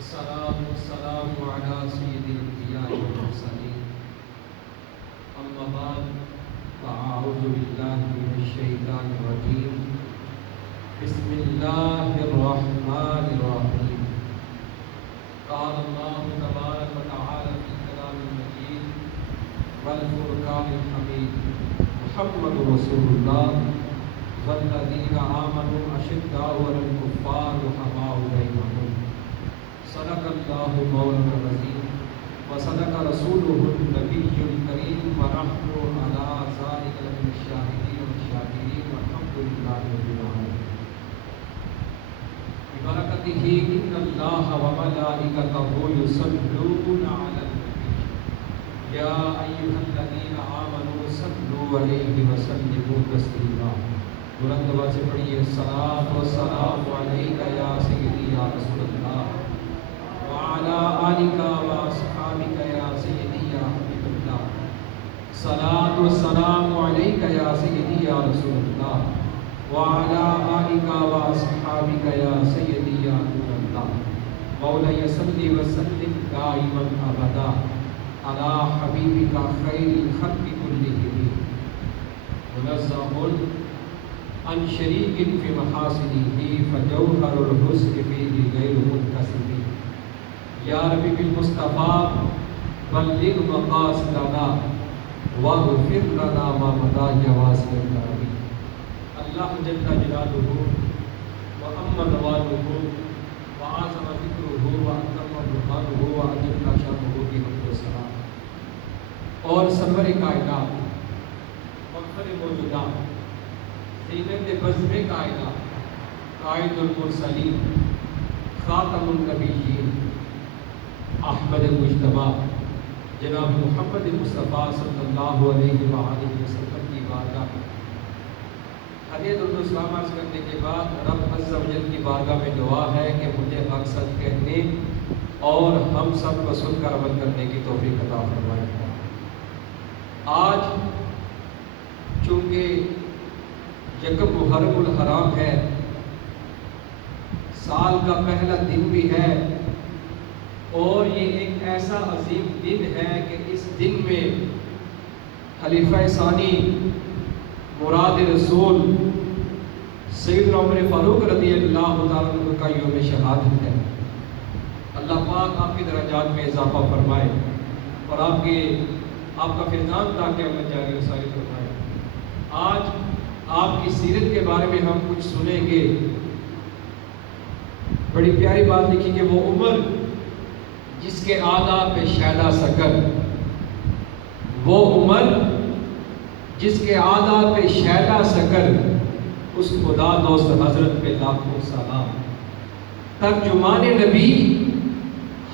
والسلام على سيد الأنبياء والمرسلين أما بعد فأعوذ بالله من الشيطان الرجيم بسم الله الرحمن الرحيم قال الله تبارك وتعالى في كلام المجيد والفرقان الحميد محمد رسول الله والذين آمنوا أشداء على الكفار رحماء بينهم صدق الله مولانا العظيم وصدق رسوله النبي الكريم ونحن على ذلك من الشاهدين والشاكرين والحمد لله رب العالمين ببركته إن الله وملائكته يصلون على النبي يا أيها الذين آمنوا صلوا عليه وسلموا تسليما بلند آواز سے پڑھیے الصلاۃ والسلام علیک یا سیدی یا رسول اللہ وعلى آلك وأصحابك يا سيدي يا حبيب الله صلاة والسلام عليك يا سيدي يا رسول الله وعلى آلك وأصحابك يا سيدي يا نور الله مولاي صل وسلم دائما أبدا على حبيبك خير الخلق كلهم منزه عن شريك في محاسنه فجوهر الحسن فيه غير منكسر یا ربی بالمصطفیٰ بلغ مقاصدنا واغفر لنا ما مضى یا واسع الکرم اللہ جل جلالہ وعم نوالہ وعظم ذکرہ واکرم برہانہ واجل شانہ بحمد و ثنا اور سرور کائنات مفخر موجودات زینت بزم کائنات قائد المرسلین خاتم النبیین احمد مجتبی جناب محمد مصطفیٰ صلی اللہ علیہ وآلہ وسلم کی بارگاہ میں حدیث السلام عرض کرنے کے بعد رب عز و جل کی بارگاہ میں دعا ہے کہ مجھے حق سچ کہنے اور ہم سب کو سن کر عمل کرنے کی توفیق عطا فرمائے۔ آج چونکہ یکم محرم الحرام ہے، سال کا پہلا دن بھی ہے اور یہ ایک ایسا عظیم دن ہے کہ اس دن میں خلیفہ ثانی مراد رسول سیدنا عمر فاروق رضی اللہ تعالیٰ عنہ کا یوم شہادت ہے۔ اللہ پاک آپ کی درجات میں اضافہ فرمائے اور آپ کا فیضان تاکہ عمل جاری و ساری فرمائے۔ آج آپ کی سیرت کے بارے میں ہم کچھ سنیں گے۔ بڑی پیاری بات لکھی کہ وہ عمر جس کے آداب پہ شیدا سکر، وہ عمر جس کے آداب پہ شیدا سکر، اس خدا دوست حضرت پہ لاکھوں سلام۔ ترجمان نبی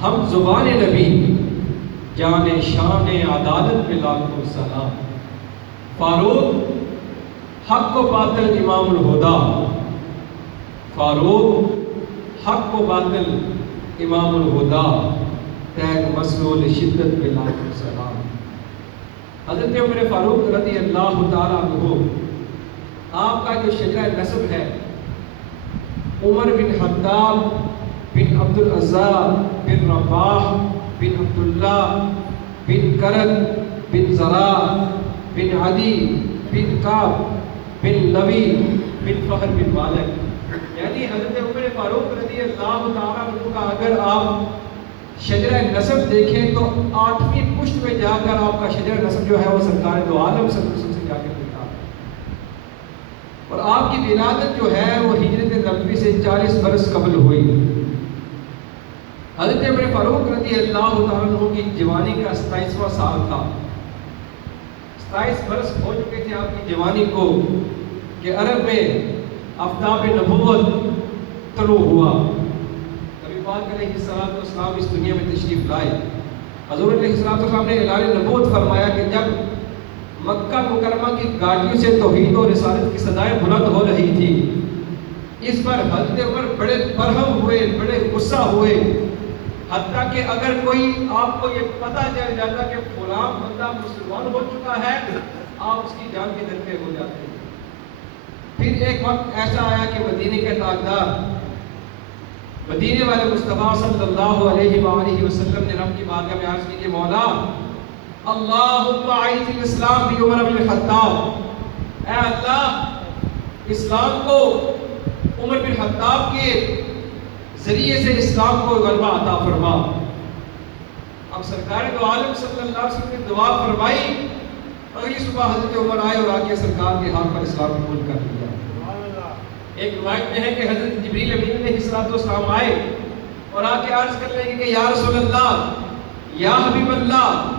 ہم زبان نبی، جان شان عدالت پہ لاکھوں سلام۔ فاروق حق و باطل امام الہدا، فاروق حق و باطل امام الہدا، تیگ مسلول شدت پہ لاکھوں سلام۔ حضرت عمر فاروق رضی اللہ تعالیٰ عنہ، آپ کا جو شجرہ نسب ہے عمر بن خطاب بن عبد العزیز بن رباح بن عبداللہ بن کرد بن زرع بن عدی بن کعب بن لوی بن فخر بن مالک، یعنی حضرت عمر فاروق رضی اللہ تعالیٰ عنہ کا اگر آپ شجرہ نسب دیکھیں تو 8ویں پشت میں جا کر آپ کا شجرہ نسب جو ہے وہ سرکار دو عالم صلی اللہ علیہ وسلم سے جا کے ملتا ہے، اور آپ کی ولادت جو ہے وہ ہجرت نبوی سے 40 برس قبل ہوئی۔ حضرت عمر فاروق رضی اللہ تعالیٰ عنہ کی جوانی کا 27واں سال تھا۔ 27 برس ہو چکے تھے آپ کی جوانی کو کہ عرب میں آفتاب نبوت طلوع ہوا۔ نبی پاک علیہ السلام اس دنیا میں تشریف لائے۔ حضور علیہ السلام نے اعلان نبوت فرمایا کہ جب مکہ مکرمہ کی گاڑیوں سے توحید و رسالت کی صدائیں بلند ہو رہی تھی، اس پر حضرت عمر بڑے برہم ہوئے، بڑے غصہ ہوئے، حتیٰ کہ اگر کوئی آپ کو یہ پتہ چل جاتا کہ فلاں بندہ مسلمان ہو چکا ہے، آپ اس کی جان کے در پہ ہو جاتے ہیں۔ پھر ایک وقت ایسا آیا کہ مدینے کے تاجدار مدینے والے مصطفیٰ صلی اللہ علیہ وآلہ وسلم نے رب کی بارگاہ میں عرض کی کہ مولا اللہم اعز الاسلام بی عمر بن الخطاب، اے اللہ اسلام کو عمر بن خطاب کے ذریعے سے اسلام کو غلبہ عطا فرما۔ اب سرکار دو عالم صلی اللہ علیہ وسلم نے دعا فرمائی، اگلی صبح حضرت عمر آئے اور آ کے سرکار کے ہاتھ پر اسلام قبول کر لیا۔ ایک روایت میں ہے کہ حضرت جبریل امین علیہ السلام آئے اور آ کے عرض کر لیں کہ یا رسول اللہ، یا حبیب اللہ،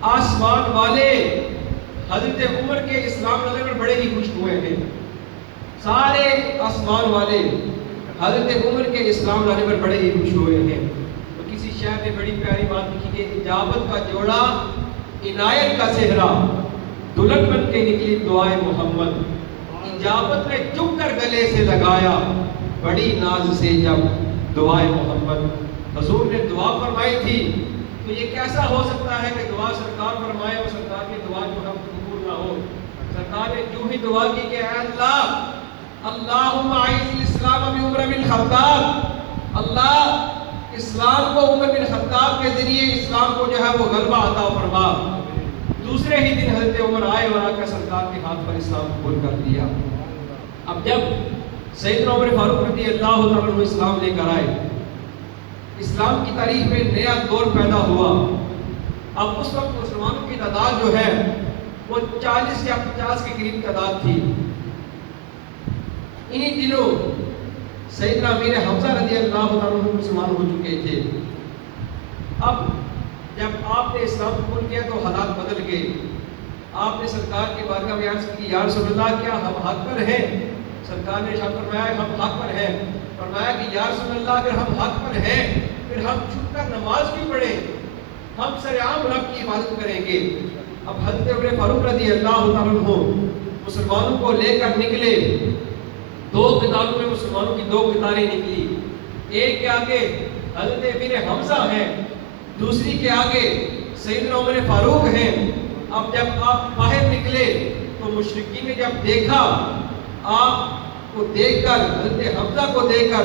آسمان والے حضرت عمر کے اسلام لانے پر بڑے ہی خوش ہوئے ہیں۔ سارے آسمان والے حضرت عمر کے اسلام لانے پر بڑے ہی خوش ہوئے ہیں۔ تو کسی شاعر نے بڑی پیاری بات لکھی کہ اجابت کا جوڑا عنایت کا صحرا، دلہن بن کے نکلی دعائے محمد، اجابت نے چپ کر گلے سے لگایا بڑی ناز سے جب دعائے محمد۔ حضور نے دعا فرمائی تھی، تو یہ کیسا ہو سکتا ہے کہ دعا سرکار فرمائے اور سرکار کی دعا جو ہم قبول نہ ہو؟ سرکار نے جو ہی دعا کی کہ اے اللہ، اللہم اعز الاسلام بعمر بن الخطاب، اللہ اسلام کو عمر بن خطاب کے ذریعے اسلام کو جو ہے وہ غلبہ عطا فرما۔ دوسرے ہی دن حضرت عمر آئے اور آ کر سرکار کے ہاتھ پر اسلام قبول کر دیا۔ اب جب سیدنا عمر فاروق رضی اللہ تعالیٰ عنہ اسلام لے کر آئے، اسلام کی تاریخ میں نیا دور پیدا ہوا۔ اب اس وقت مسلمانوں کی تعداد جو ہے وہ 40 یا 50 کے قریب تعداد تھی۔ انہی دنوں سیدنا امیر حمزہ رضی اللہ تعالیٰ عنہ مسلمان ہو چکے تھے۔ اب جب آپ نے اسلام قبول کیا تو حالات بدل گئے۔ آپ نے سرکار کی بارگاہ میں عرض کی یا رسول اللہ، کیا ہم حق پر ہیں؟ سرکار نے ارشاد فرمایا ہم حق پر ہیں۔ فرمایا کہ یا رسول اللہ، اگر ہم حق پر ہیں پھر ہم چھپ کر نماز کیوں پڑھیں؟ ہم سرعام رب کی عبادت کریں گے۔ اب حضرت عمر فاروق رضی اللہ تعالیٰ عنہ مسلمانوں کو لے کر نکلے۔ دو قطاروں میں مسلمانوں کی دو قطاریں نکلی، ایک کے آگے حضرت امیر حمزہ ہیں، دوسری کے آگے سیدنا عمر فاروق ہیں۔ اب جب آپ باہر نکلے تو مشرکین نے جب دیکھا، آپ کو دیکھ کر، حضرت حمزہ کو دیکھ کر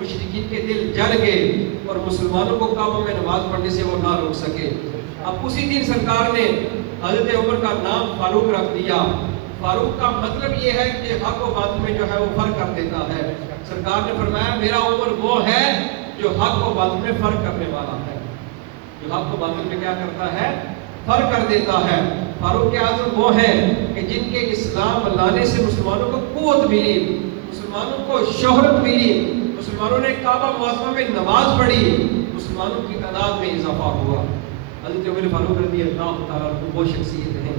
مشرکین کے دل جل گئے اور مسلمانوں کو کعبہ میں نماز پڑھنے سے وہ نہ روک سکے۔ اب اسی دن سرکار نے حضرت عمر کا نام فاروق رکھ دیا۔ فاروق کا مطلب یہ ہے کہ حق و باطل میں جو ہے وہ فرق کر دیتا ہے۔ سرکار نے فرمایا میرا عمر وہ ہے جو حق و باطل میں فرق کرنے والا ہے، جو حق و باطل میں کیا کرتا ہے؟ فرق کر دیتا ہے۔ فاروق اعظم وہ ہیں کہ جن کے اسلام لانے سے مسلمانوں کو قوت ملی، مسلمانوں کو شہرت ملی، مسلمانوں نے کعبہ معظمہ میں نماز پڑھی، مسلمانوں کی تعداد میں اضافہ ہوا۔ حضرت عمر فاروق رضی اللہ تعالیٰ عنہ وہ شخصیت ہیں۔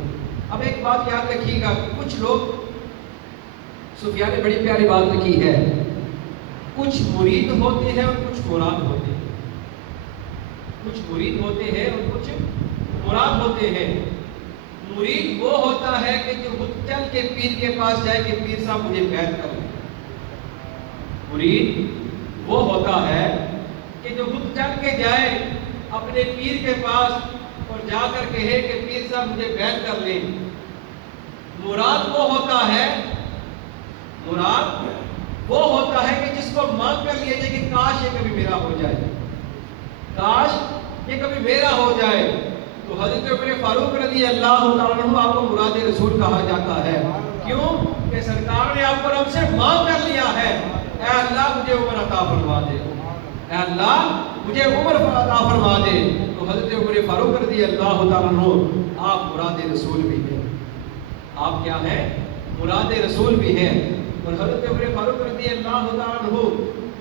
اب ایک بات یاد رکھیے گا، کچھ لوگ، سفیان نے بڑی پیاری بات لکھی ہے، کچھ مرید ہوتے ہیں اور کچھ مراد ہوتے ہیں۔ کچھ مرید ہوتے ہیں اور کچھ مراد ہوتے ہیں۔ مرید وہ ہوتا ہے کہ جو خود چل کے پیر کے پاس جائے کہ پیر صاحب مجھے بیعت کر لیں۔ مرید وہ ہوتا ہے کہ جو خود چل کے جائے اپنے پیر کے پاس اور جا کر کہے کہ پیر صاحب مجھے بیعت کر لیں۔ مراد وہ ہوتا ہے، مراد وہ ہوتا ہے کہ جس کو مانگ کر لیا جائے کہ کاش یہ کبھی میرا ہو جائے، کاش یہ کبھی میرا ہو جائے۔ تو حضرت عمر فاروق رضی اللہ تعالیٰ عنہ آپ کو مراد رسول کہا جاتا ہے۔ کیوں؟ کہ سرکار نے آپ کو رب سے مانگ کر لیا ہے، اے اللہ مجھے عمر عطا فرما دے، اے اللہ مجھے عمر عطا فرما دے۔ تو حضرت عمر فاروق رضی اللہ تعالیٰ عنہ آپ مراد رسول بھی ہیں۔ آپ کیا ہیں؟ مراد رسول بھی ہیں۔ اور حضرت عمر فاروق رضی اللہ تعالیٰ عنہ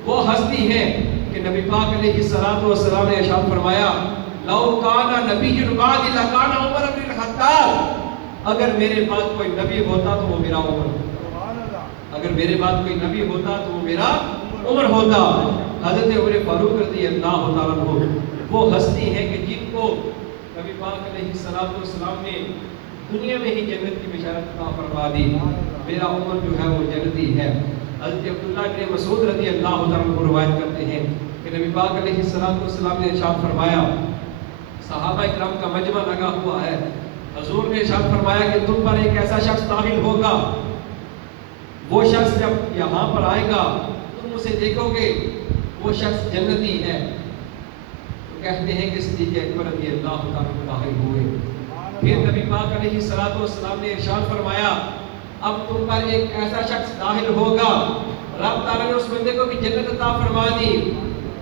وہ ہستی ہیں کہ نبی پاک علیہ السلام نے ارشاد فرمایا لو کان نبی بعد لکان عمر بن الخطاب، اگر میرے بعد کوئی نبی ہوتا تو وہ میرا عمر ہوتا، اگر میرے بعد کوئی نبی ہوتا تو وہ میرا عمر ہوتا۔ حضرت عمر فاروق رضی اللہ تعالیٰ عنہ وہ ہستی ہیں کہ جن کو نبی پاک علیہ السلام نے دنیا میں ہی جنت کی بشارت عطا فرما دی۔ میرا عمر جو ہے وہ جنتی ہے۔ حضرت عبداللہ بن مسعود رضی اللہ تعالیٰ عنہ روایت کرتے ہیں کہ نبی پاک علیہ السلام نے ارشاد فرمایا، صحابہ اکرام کا مجمع لگا ہوا ہے، حضور نے ارشاد فرمایا کہ تم پر ایک ایسا شخص داخل ہوگا، وہ شخص جب یہاں پر آئے گا تم اسے دیکھو گے وہ شخص جنتی ہے. تو کہتے ہیں کہ صدیق اکبر رضی اللہ تعالیٰ عنہ داخل ہوئے. پھر نبی پاک علیہ السلام نے ارشاد فرمایا اب تم پر ایک ایسا شخص داخل ہوگا رب تعالیٰ نے اس بندے کو بھی جنت عطا فرما دی.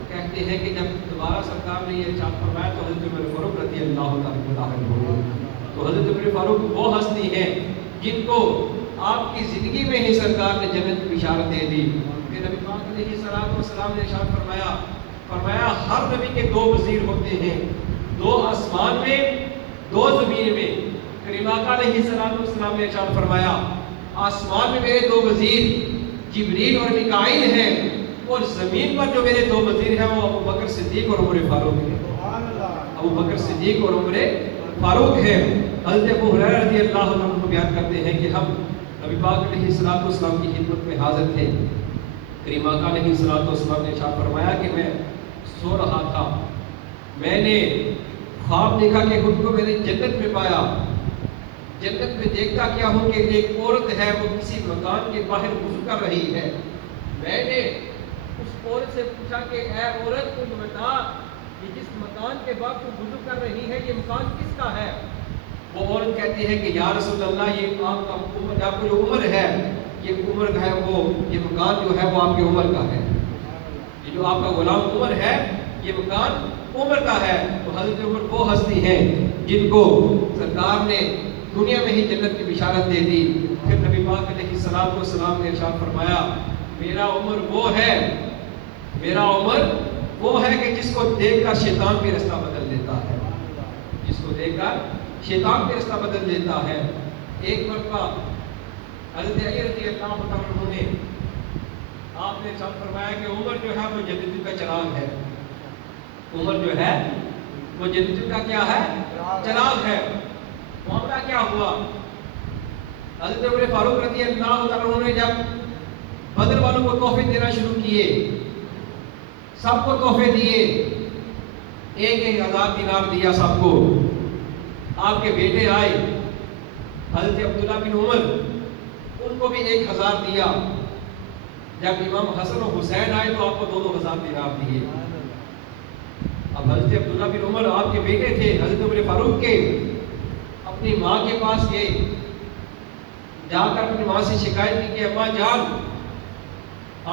کہتے ہیں کہ جب دوبارہ سرکار نے یہ ارشاد فرمایا تو حضرت عمر فاروق رضی اللہ تعالیٰ عنہ داخل ہوئے. تو حضرت عمر فاروق وہ ہستی ہیں جن کو آپ کی زندگی میں ہی سرکار نے جنت کی بشارت دے دی. کہ نبی پاک علیہ السلام نے ارشاد فرمایا ہر نبی کے دو وزیر ہوتے ہیں, دو آسمان میں دو زمین میں. کریم آقا علیہ السلام نے ارشاد فرمایا آسمان میں میرے دو وزیر جبریل اور میکائیل ہیں, اور زمین پر جو میرے دو وزیر ہیں وہ ابو بکر صدیق اور عمر فاروق ہیں. ابو بکر صدیق اور عمر فاروق ہیں. حضرت ابو ہریرہ رضی اللہ عنہ کو بیان کرتے ہیں کہ ہم نبی پاک علیہ السلام کی خدمت میں حاضر تھے. کریم آقا علیہ السلام نے ارشاد فرمایا کہ میں سو رہا تھا, میں نے خواب دیکھا کہ خود کو میں نے جنت میں پایا. جنت میں دیکھتا کیا ہوں کہ ایک عورت ہے وہ کسی مکان کے باہر وضو کر رہی ہے. میں نے اس عورت سے پوچھا کہ اے عورت تم بتا کہ جس مکان کے باہر تو وضو کر رہی ہے یہ مکان کس کا ہے؟ وہ عورت کہتی ہے کہ یا رسول اللہ یہ آپ کو جو عمر ہے یہ عمر کا ہے, وہ یہ مکان جو ہے وہ آپ کے عمر کا ہے. یہ جو آپ کا غلام عمر ہے یہ مکان عمر کا ہے. تو حضرت عمر وہ ہستی ہیں جن کو سرکار نے دنیا میں ہی جنت کی بشارت دے دی. پھر نبی پاک علیہ السلام نے ارشاد فرمایا میرا عمر وہ ہے کہ جس کو دیکھ کر شیطان بھی رستہ بدل لیتا ہے. جس کو دیکھ کر شیطان بھی رستہ بدل لیتا ہے. ایک مرتبہ حضرت علی رضی اللہ عنہ نے آپ نے ارشاد فرمایا کہ عمر جو ہے وہ جنت کا چراغ ہے. عمر جو ہے وہ جنت کا کیا ہے؟ چراغ ہے. معاملہ کیا ہوا؟ حضرت عمر فاروق رضی اللہ عنہ نے جب بدر والوں کو تحفے دینا شروع کیے, سب کو تحفے دیے, 1,000 دینار دیا سب کو. آپ کے بیٹے آئے حضرت عبداللہ بن عمر, ان کو بھی 1,000 دیا. جب امام حسن و حسین آئے تو آپ کو 2,000 دینار دیے. اب حضرت عبداللہ بن عمر آپ کے بیٹے تھے حضرت عمر فاروق کے, اپنی ماں کے پاس گئے, جا کر اپنی ماں سے شکایت کی کہ ابا جان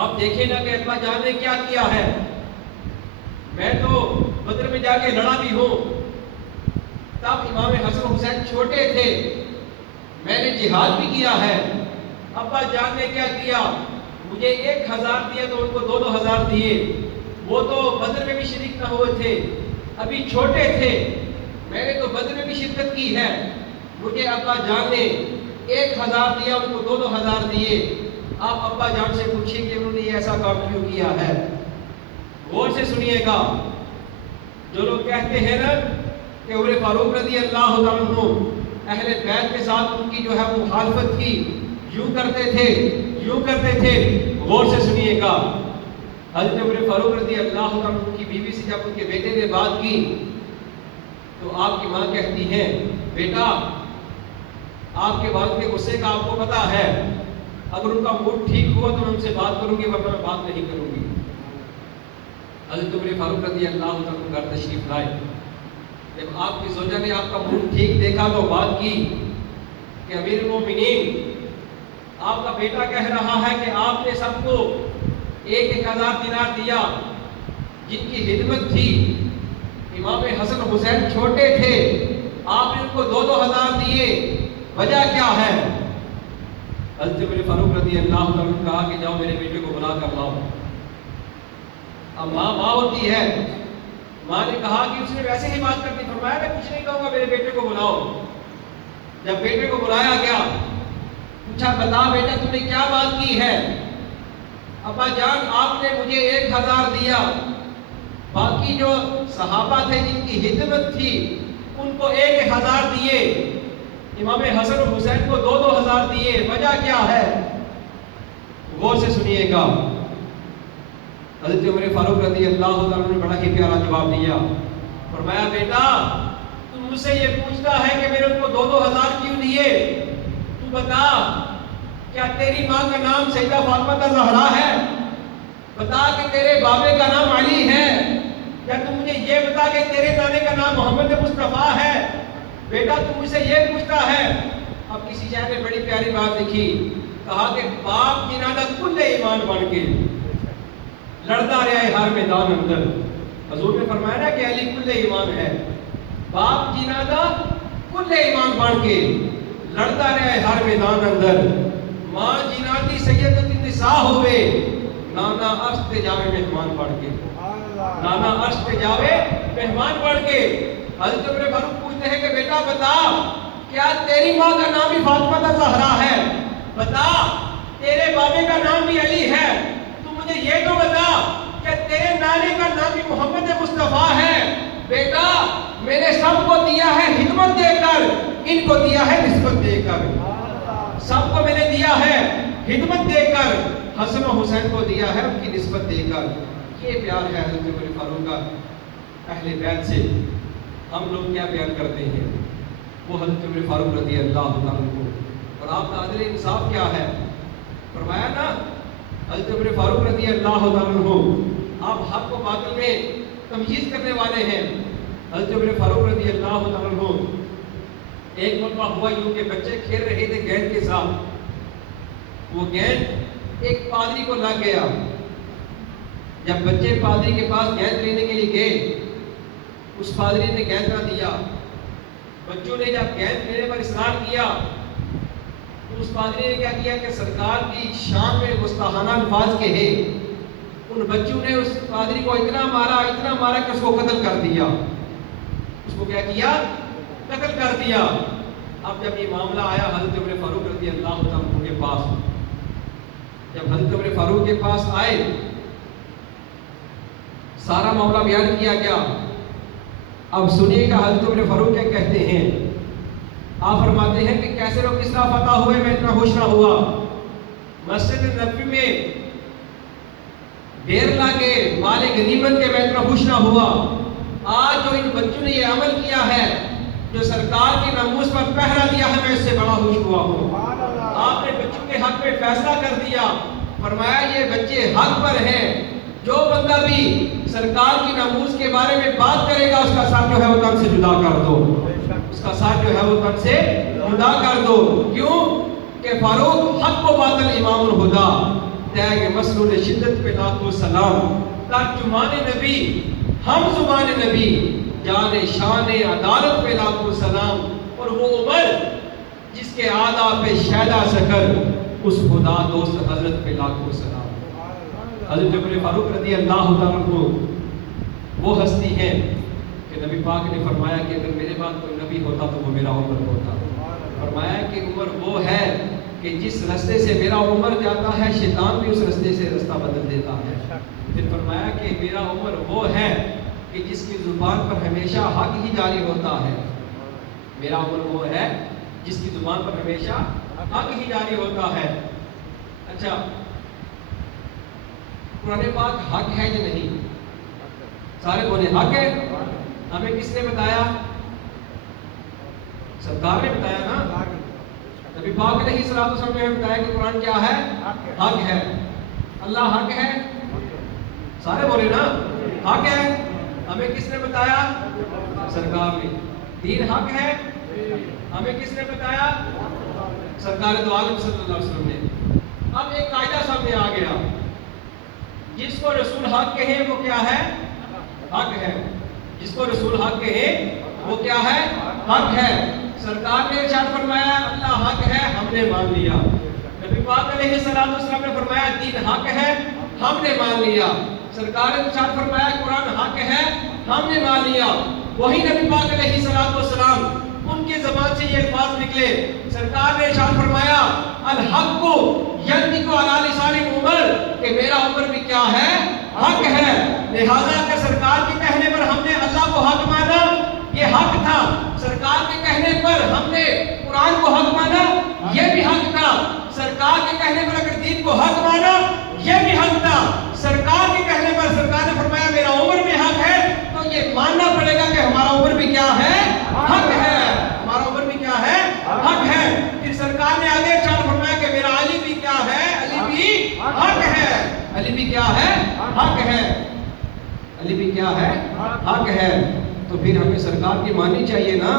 آپ دیکھیں نا کہ ابا جان نے کیا کیا ہے, میں تو بدر میں جا کے لڑا بھی ہوں, تب امام حسن حسین چھوٹے تھے, میں نے جہاد بھی کیا ہے, ابا جان نے کیا کیا مجھے 1,000 دیا تو ان کو 2,000 دیے. وہ تو بدر میں بھی شریک نہ ہوئے تھے, ابھی چھوٹے تھے, میں نے تو بدر میں بھی شرکت کی ہے, مجھے ابا جان نے 1,000 دیا ان کو 2,000 دیے. آپ ابا جان سے پوچھیں کہ انہوں نے یہ ایسا کام کیوں کیا ہے. غور سے سنیے گا, جو لوگ کہتے ہیں نا کہ عمر فاروق رضی اللہ عنہ اہل بیت کے ساتھ ان کی جو ہے وہ مخالفت تھی, یوں کرتے تھے, غور سے سنیے گا. حضرت عمر فاروق رضی اللہ عنہ کی بیوی سے جب ان کے بیٹے نے بات کی تو آپ کی ماں کہتی ہے بیٹا آپ کے والد کے غصے کا آپ کو پتا ہے, اگر ان کا موڈ ٹھیک ہوا تو میں ان سے بات کروں گی ورنہ میں بات نہیں کروں گی. حضرت عمر فاروق رضی اللہ عنہ گھر تشریف لائے. جب آپ کی زوجہ نے آپ کا موڈ ٹھیک دیکھا تو بات کی کہ امیر المومنین آپ کا بیٹا کہہ رہا ہے کہ آپ نے سب کو 1,000 دینار دیا, جن کی خدمت تھی امام حسن حسین چھوٹے تھے, آپ نے ان کو 2,000 دیے, وجہ کیا ہے؟ حضرت عمر فاروق رضی اللہ عنہ نے کہا کہ جاؤ میرے بیٹے کو بلا کر لاؤ. اب ماں ہوتی ہے, ماں نے کہا کہ اس نے ویسے ہی بات کرتی, فرمایا میں کچھ نہیں کہوں گا, میرے بیٹے کو بلاؤ. جب بیٹے کو بلایا گیا پوچھا بتا بیٹا تم نے کیا بات کی ہے؟ ابا جان آپ نے مجھے 1,000 دیا, باقی جو صحابہ تھے جن کی خدمت تھی ان کو 1,000 دیے, امام حسن و حسین کو 2,000 دیے, وجہ کیا ہے؟ غور سے سنیے گا. حضرت عمر فاروق رضی اللہ عنہ نے بڑا ہی پیارا جواب دیا, فرمایا بیٹا تم مجھ سے یہ پوچھتا ہے کہ میں نے ان کو 2,000 کیوں دیے, تو بتا کیا تیری ماں کا نام سیدہ فاطمہ الزہرا ہے؟ بتا کہ تیرے بابے کا نام علی ہے، یا تم مجھے یہ بتا کہ تیرے نانے کا نام محمد مصطفیٰ ہے؟ بیٹا تم مجھ سے یہ پوچھتا ہے۔ اب کسی شاعر نے بڑی پیاری بات لکھی، کہا کہ باپ جنادہ کل ایمان بن کے لڑتا رہا ہے ہر میدان اندر۔ حضور نے فرمایا نا کہ علی کل ایمان ہے، باپ جنادہ کل ایمان بن کے لڑتا رہا ہے ہر میدان اندر۔ ماں جنادی سید النساء ہوئے، نانا عرش تے جاوے مہمان بن کے، نانا عرش تے جاوے مہمان بن کے۔ حضرت عمر فاروق پوچھتے ہیں کہ بیٹا بتا کیا تیری ماں کا نام بھی فاطمہ زہرا ہے؟ بتا تیرے بابے کا نام بھی علی ہے، تو مجھے یہ تو بتا کہ تیرے نانے کا نام بھی محمد مصطفیٰ ہے۔ بیٹا میں نے سب کو دیا ہے خدمت دے کر، ان کو دیا ہے نسبت دے کر۔ سب کو میں نے دیا ہے خدمت دے کر، حسن و حسین کو دیا ہے ان کی نسبت دے کر۔ یہ پیار ہے حضرت عمر فاروق کا اہل بیت سے۔ ہم لوگ کیا بیان کرتے ہیں؟ وہ حضرت عمر فاروق رضی اللہ عنہ کو، اور آپ کا عدل انصاف کیا ہے؟ فرمایا نا حضرت عمر فاروق رضی اللہ عنہ آپ حق و باطل میں تمیز کرنے والے ہیں۔ حضرت عمر فاروق رضی اللہ عنہ ایک مرتبہ ہوا یوں کہ بچے کھیل رہے تھے گیند کے ساتھ، وہ گیند ایک پادری کو لگ گیا۔ جب بچے پادری کے پاس گیند لینے کے لیے گئے، اس پادری نے گیند نہ دیا۔ بچوں نے جب گیند لینے پر اصرار کیا تو اس پادری نے کیا کیا کہ سرکار کی شان میں گستاخانہ الفاظ کہے۔ ان بچوں نے اس پادری کو اتنا مارا کہ اس کو قتل کر دیا۔ اس کو کیا کیا؟ قتل کر دیا۔ اب جب یہ معاملہ آیا حضرت عمر فاروق رضی اللہ عنہ کے پاس، جب حضرت عمر فاروق کے پاس آئے، سارا معاملہ بیان کیا گیا۔ اب سنیے گا حضرت عمر فاروق کیا کہتے ہیں۔ آپ فرماتے ہیں کہ کیسے لوگ کس طرح فتح ہوئے میں اتنا خوش نہ ہوا۔ مسجد نبوی میں ڈیر لاگے مال غنیمت کے میں اتنا خوش نہ ہوا۔ آج جو ان بچوں نے یہ عمل کیا ہے، جو سرکار کی ناموس پر پہرا دیا ہے، میں اس سے بڑا خوش ہوا ہوں۔ آپ نے بچوں کے حق میں فیصلہ کر دیا، فرمایا یہ بچے حق پر ہیں، جو بندہ بھی سرکار کی ناموس کے بارے میں بات کرے گا اس کا ساتھ جو ہے وہ تن سے جدا کر دو، اس کا ساتھ جو ہے وہ تن سے جدا کر دو۔ کیوں کہ فاروق حق و باطل امام الہدا، تیگ مسلول شدت پہ لاکھوں سلام، ترجمان نبی ہم زبان نبی، جان شان عدالت پہ لاکھوں سلام۔ اور وہ عمر جس کے آداب پہ شیدا سکر، اس خدا دوست حضرت پہ لاکھوں سلام۔ حضرت عمر فاروق رضی اللہ عنہ وہ ہستی ہیں کہ نبی پاک نے فرمایا کہ اگر میرے بعد کوئی نبی ہوتا تو وہ میرا عمر ہوتا۔ فرمایا کہ عمر وہ ہے کہ جس رستے سے میرا عمر جاتا ہے، شیطان بھی اس رستے سے رستہ بدل دیتا ہے۔ پھر فرمایا کہ میرا عمر وہ ہے کہ جس کی زبان پر ہمیشہ حق ہی جاری ہوتا ہے۔ میرا عمر وہ ہے جس کی زبان پر ہمیشہ حق ہی جاری ہوتا ہے۔ اچھا، قرآن پاک حق ہے یا نہیں؟ سارے بولے حق ہے۔ ہمیں کس نے بتایا؟ سرکار نے بتایا نا۔ نبی پاک علیہ الصلوۃ والسلام نے بتایا کہ قرآن کیا ہے؟ حق ہے۔ اللہ حق ہے، سارے بولے نا حق ہے۔ ہمیں کس نے بتایا؟ سرکار نے۔ دین حق ہے، ہمیں کس نے بتایا؟ سرکار دو عالم صلی اللہ علیہ وسلم نے۔ اب ایک قاعدہ سامنے آ گیا، جس کو رسول حق کہیں وہ کیا ہے؟ حق ہے۔ جس کو رسول حق کہیں وہ کیا ہے؟ حق ہے۔ سرکار نے ارشاد فرمایا اللہ حق ہے، ہم نے مان لیا۔ نبی پاک علیہ السلام نے فرمایا دین حق ہے، ہم نے مان لیا۔ سرکار نے ارشاد فرمایا قرآن حق ہے، ہم نے مان لیا۔ وہی نبی پاک علیہ السلام ان کی زبان سے یہ الفاظ نکلے، سرکار نے ارشاد فرمایا الحق ینطق علی لسان عمر، کہ میرا عمر بھی کیا ہے؟ حق ہے۔ لہذا کہ سرکار کے کہنے پر ہم نے اللہ کو حق مانا، یہ حق تھا۔ سرکار کے کہنے پر ہم نے قرآن کو حق مانا، یہ بھی حق تھا۔ سرکار کے کہنے پر اگر دین کو حق مانا، یہ بھی حق تھا۔ سرکار کے کہنے پر سرکار نے فرمایا میرا عمر بھی حق ہے، تو یہ ماننا پڑے گا کہ ہمارا عمر بھی کیا ہے؟ حق ہے۔ ہمارا عمر بھی کیا ہے؟ حق ہے۔ پھر سرکار نے آگے ارشاد فرمایا کہ میرا علی بھی کیا ہے؟ علی بھی حق ہے۔ علی بھی کیا ہے؟ ہے؟ حق ہے۔ تو پھر ہمیں سرکار کی ماننی چاہیے نا۔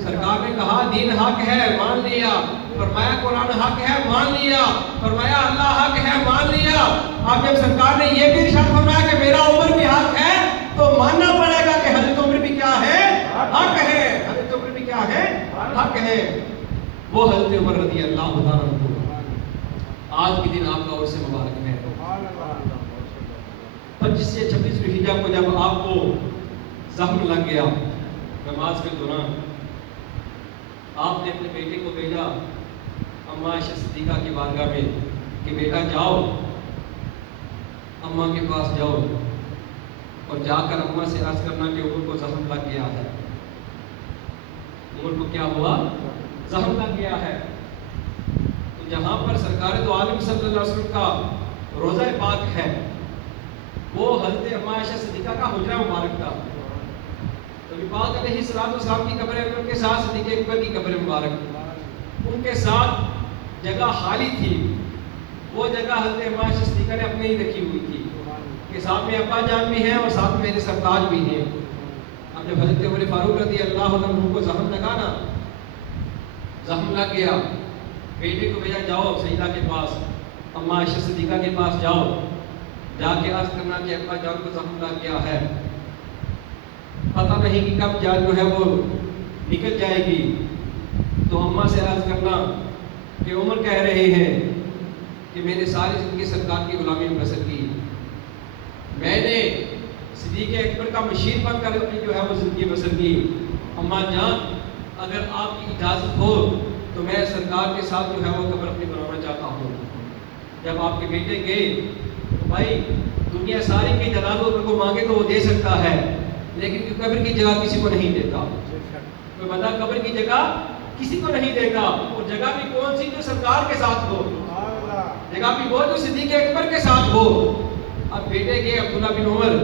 سرکار نے کہا دین حق ہے، مان لیا۔ فرمایا قرآن حق ہے، مان لیا۔ فرمایا اللہ حق ہے، مان لیا۔ اب جب سرکار نے یہ بھی ارشاد فرمایا کہ میرا عمر بھی حق ہے، تو ماننا پڑے گا کہ حضرت عمر بھی کیا ہے؟ حق ہے۔ حضرت عمر بھی کیا ہے؟ حق ہے۔ وہ حضرت عمر رضی اللہ تعالیٰ عنہ آج کے دن آپ کا عرص مبارک ہے۔ 25 سے 26 ذوالحجہ کو جب آپ کو زخم لگ گیا نماز کے دوران، آپ نے اپنے بیٹے کو بھیجا اماں عائشہ صدیقہ کی بارگاہ میں کہ بیٹا جاؤ، اماں کے پاس جاؤ اور جا کر اماں سے عرض کرنا کہ عمر کو زخم لگ گیا ہے۔ عمر کو کیا ہوا؟ زخم لگ گیا ہے۔ تو جہاں پر سرکار دو عالم صلی اللہ علیہ وسلم کا روضہ پاک ہے، وہ حضرت اماں عائشہ صدیقہ کا حجرہ مبارک تھا۔ نبی پاک علیہ السلام کی قبر اکبر کے ساتھ صدیق اکبر کی قبر مبارک، ان کے ساتھ جگہ خالی تھی۔ وہ جگہ حضرت اماں عائشہ صدیقہ نے اپنے ہی رکھی ہوئی تھی کہ ساتھ میں ابا جان بھی ہیں اور ساتھ میں میرے سرتاج بھی ہیں۔ اب جب حضرت عمر فاروق رضی اللہ عنہ کو زخم لگا نا، زخم لگ گیا، بیٹے کو بھیجا جاؤ سیدہ کے پاس، اماں عائشہ صدیقہ کے پاس جاؤ، جا کے عرض کرنا کہ ابا جان کو زخم لگ گیا ہے، پتہ نہیں کہ کب جان جو ہے وہ نکل جائے گی۔ تو اماں سے عرض کرنا کہ عمر کہہ رہے ہیں کہ میں نے ساری زندگی سرکار کی غلامی میں بسر کی، میں نے صدیق اکبر کا مشیر بن کر اپنی جو ہے وہ زندگی بسر کی۔ اماں جان اگر آپ کی اجازت ہو تو میں سرکار کے ساتھ جو ہے وہ قبر اپنی بنانا چاہتا ہوں۔ جب آپ کے بیٹے گئے تو بھائی دنیا ساری کی جنازوں کو مانگے تو وہ دے سکتا ہے، لیکن قبر کی جگہ کسی کو نہیں دیتا۔ کوئی بندہ قبر کی جگہ کسی کو نہیں دیتا، اور جگہ بھی کون سی؟ جو سرکار کے ساتھ ہو، جگہ بھی وہ جو صدیق اکبر کے ساتھ ہو۔ اب بیٹے گئے عبداللہ بن عمر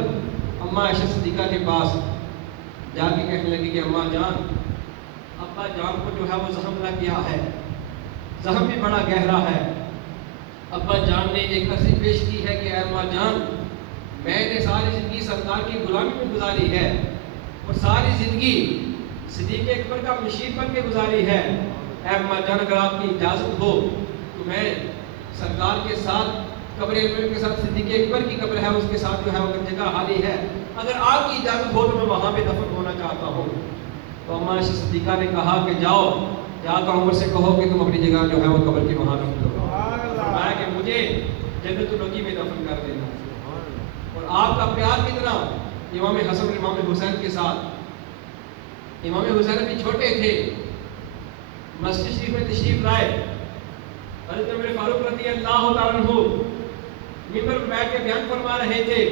اماں عائشہ صدیقہ کے پاس، جا کے کہنے لگے کہ اماں جان، ابا جان کو جو ہے وہ زخم لگ گیا ہے، زخم بھی بڑا گہرا ہے۔ ابا جان نے ایک عرضی پیش کی ہے کہ اے اماں جان، میں نے ساری زندگی سرکار کی غلامی میں گزاری ہے اور ساری زندگی صدیق اکبر کا مشیر بن کے گزاری ہے۔ اے اماں جان اگر آپ کی اجازت ہو تو میں سرکار کے ساتھ قبر اکبر کے ساتھ صدیق اکبر کی قبر ہے اس کے ساتھ جو ہے وہ جگہ خالی ہے، اگر آپ کی اجازت ہو تو میں وہاں پہ دفن ہونا چاہتا ہوں۔ تو اماں عائشہ صدیقہ نے کہا کہ جاؤ، جا کر عمر سے کہو کہ تم اپنی جگہ جو ہے وہ قبر کی وہاں رکھ دو، فرمایا کہ مجھے جنت البقیع میں دفن کر دینا۔ اور آپ کا پیار کتنا امام حسن اور امام حسین کے ساتھ۔ امام حسین بھی چھوٹے تھے، مسجد شریف میں تشریف لائے، حضرت عمر فاروق رضی اللہ تعالیٰ عنہ ممبر پر بیٹھ کے بیان فرما رہے تھے۔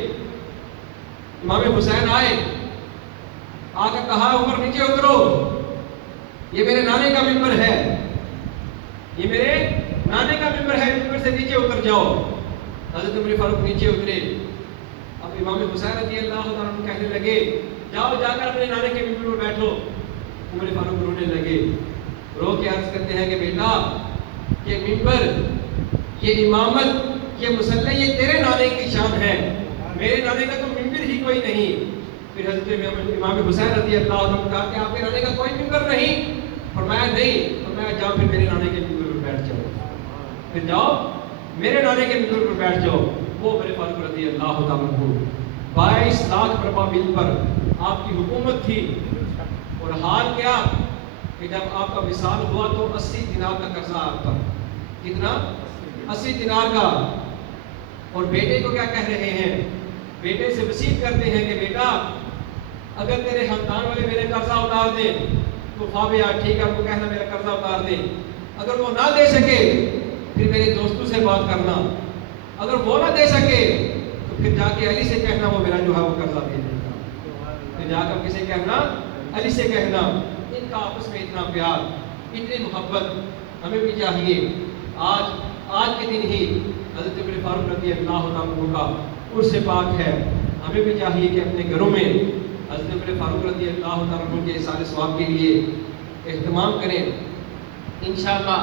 امام حسین آئے، آ کر کہا عمر نیچے اترو، یہ میرے نانے کا ممبر ہے، یہ میرے نانے کا ممبر ہے، ممبر سے نیچے اتر جاؤ۔ حضرت عمر فاروق نیچے اترے۔ اب امام حسین رضی اللہ تعالیٰ عنہ کہنے لگے جاؤ جا کر اپنے نانے کے ممبر پر بیٹھو۔ عمر فاروق رونے لگے، رو کے عرض کرتے ہیں کہ بیٹا یہ ممبر، یہ امامت، یہ مصلی، یہ تیرے نانے کی شان ہے، میرے نانے کا تو ممبر ہی کوئی نہیں۔ پھر حضرت امام حسین رضی اللہ عنہ نے کہا کہ آپ کے نانے کا کوئی ممبر نہیں؟ فرمایا نہیں۔ فرمایا جاؤ پھر میرے نانے کے ممبر پر بیٹھ جاؤ، پھر جاؤ میرے نانے کے ممبر پر بیٹھ جاؤ۔ وہ عمر فاروق رضی اللہ تعالیٰ عنہ 22 لاکھ پرپابل پر آپ کی حکومت تھی، اور حال کیا کہ جب آپ کا وصال ہوا تو 80 دینار کا قرضہ آپ پر، کتنا؟ 80 دینار کا۔ اور بیٹے کو کیا کہہ رہے ہیں؟ بیٹے سے وصیت کرتے ہیں کہ بیٹا اگر تیرے خاندان والے میرے قرضہ اتار دیں تو خوابیا ٹھیک ہے، آپ کو کہنا میرا قرضہ اتار دیں، اگر وہ نہ دے سکے پھر میرے دوستوں سے بات کرنا، اگر وہ نہ دے سکے تو پھر جا کے علی سے کہنا وہ میرا جو ہے وہ قرضہ دے دے گا، پھر جا کر کسے کہنا؟ علی سے کہنا۔ ان کا آپس میں اتنا پیار، اتنی محبت ہمیں بھی چاہیے۔ آج کے دن ہی حضرت عمر فاروق رضی اللہ عنہ کا عرس پاک ہے، ہمیں بھی چاہیے کہ اپنے گھروں میں حضرت عمر فاروق رضی اللہ عنہ کے احسان ثواب کے لیے اہتمام کریں۔ انشاءاللہ